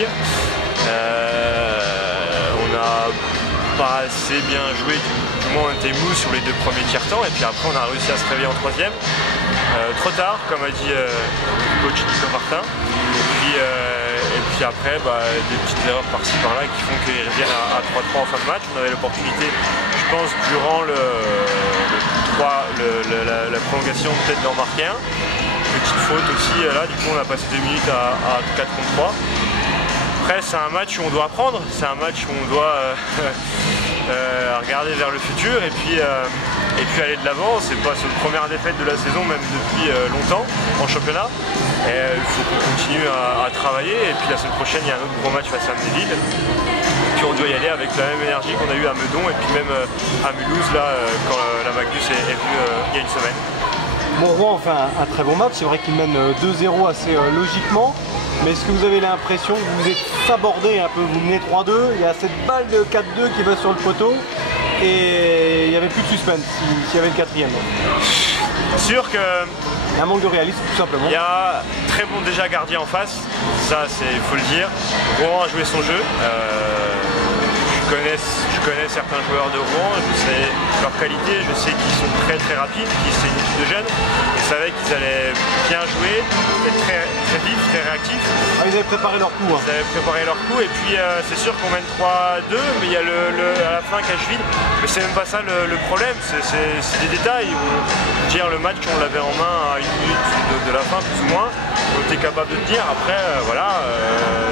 dire. On n'a pas assez bien joué, du moins on était mou sur les 2 premiers tiers-temps, et puis après on a réussi à se réveiller en 3e. Trop tard, comme a dit le coach Nico Martin. Et puis après, des petites erreurs par-ci par-là qui font qu'ils reviennent à 3-3 en fin de match. On avait l'opportunité, je pense, durant la prolongation, peut-être d'en marquer un. Petite faute aussi, là, du coup on a passé 2 minutes à 4 contre 3. Après, c'est un match où on doit apprendre, c'est un match où on doit regarder vers le futur et puis aller de l'avant. C'est pas cette première défaite de la saison, même depuis longtemps en championnat. Il faut qu'on continue à travailler, et puis la semaine prochaine il y a un autre gros match face à Amnéville. Puis on doit y aller avec la même énergie qu'on a eu à Meudon et puis même à Mulhouse là, quand la Magnus est venue il y a une semaine. Mont-Rouen fait un très bon match, c'est vrai qu'il mène 2-0 assez logiquement, mais est-ce que vous avez l'impression que vous êtes sabordé un peu? Vous menez 3-2, il y a cette balle de 4-2 qui va sur le poteau et il n'y avait plus de suspense s'il y avait le 4e. C'est sûr que il y a un manque de réalisme tout simplement. Il y a très bon déjà gardien en face, ça il faut le dire. Rouen a joué son jeu. Je connais certains joueurs de Rouen, je sais leur qualité, je sais qu'ils sont très rapides, qu'ils c'est une équipe de jeunes. Je savais qu'ils allaient bien jouer, être très vifs, très réactifs. Ah, ils avaient préparé leur coup. Ils avaient préparé leur coup, et puis c'est sûr qu'on mène 3-2, mais il y a à la fin cache vide. Mais c'est même pas ça le problème, c'est des détails. Le match, on l'avait en main à 1 minute de la fin, plus ou moins. On était capable de le dire. Après, voilà,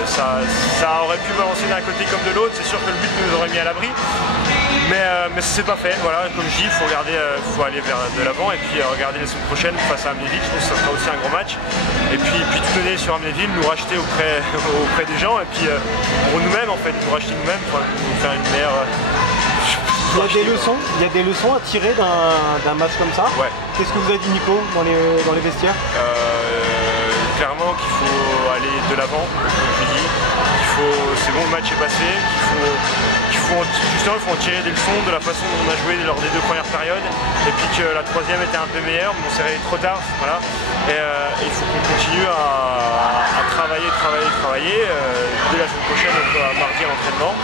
ça aurait pu balancer d'un côté comme de l'autre. C'est sûr que le but nous aurait mis à l'abri. Mais c'est pas fait. Voilà, comme je dis, il faut aller vers de l'avant et puis regarder la semaine prochaine face à Amnéville. Je pense que ça sera aussi un gros match. Et puis tout donner sur Amnéville, nous racheter auprès des gens, et puis pour nous-mêmes en fait, nous racheter nous-mêmes, nous faire une meilleure. Il y a des leçons à tirer d'un match comme ça. Ouais. Qu'est-ce que vous a dit Nico dans les vestiaires? Clairement qu'il faut aller de l'avant, comme je dis. C'est bon, le match est passé, justement il faut en tirer des leçons de la façon dont on a joué lors des 2 premières périodes, et puis que la 3e était un peu meilleure, mais on s'est réveillé trop tard, voilà. Et il faut qu'on continue à travailler. Dès la semaine prochaine, mardi à l'entraînement.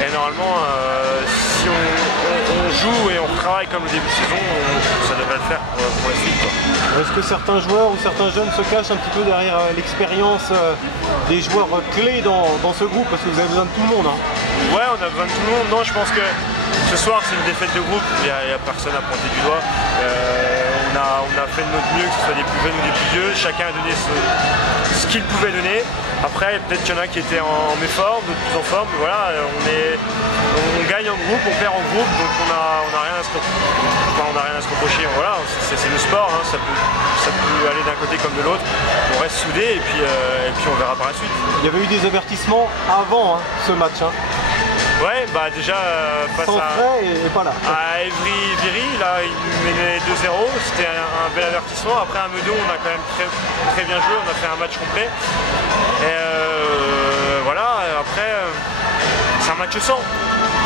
Et normalement, si on joue et on travaille comme le début de saison, ça devrait le faire pour la suite, quoi. Est-ce que certains joueurs ou certains jeunes se cachent un petit peu derrière l'expérience des joueurs clés dans ce groupe, parce que vous avez besoin de tout le monde, hein? Ouais, on a besoin de tout le monde. Non, je pense que ce soir c'est une défaite de groupe, il n'y a personne à pointer du doigt. On a fait de notre mieux, que ce soit des plus jeunes ou des plus vieux. Chacun a donné ce qu'il pouvait donner. Après, peut-être qu'il y en a qui étaient en méforme, d'autres plus en forme. Mais voilà, on gagne en groupe, on perd en groupe, donc on n'a rien à se reprocher. Voilà, c'est le sport, hein, ça peut aller d'un côté comme de l'autre. On reste soudés et puis on verra par la suite. Il y avait eu des avertissements avant ce match. Hein. Ouais, déjà face et pas là. À Évry-Viry, là il menait 2-0, c'était un bel avertissement. Après à Meudon, on a quand même très bien joué, on a fait un match complet. Et voilà, après c'est un match sans,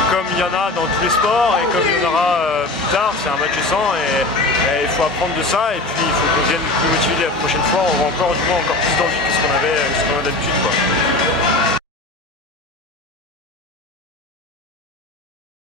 comme il y en a dans tous les sports et comme il y en aura plus tard, c'est un match sans et il faut apprendre de ça, et puis il faut qu'on vienne plus motivé la prochaine fois, on aura encore plus d'envie que ce qu'on avait d'habitude, quoi.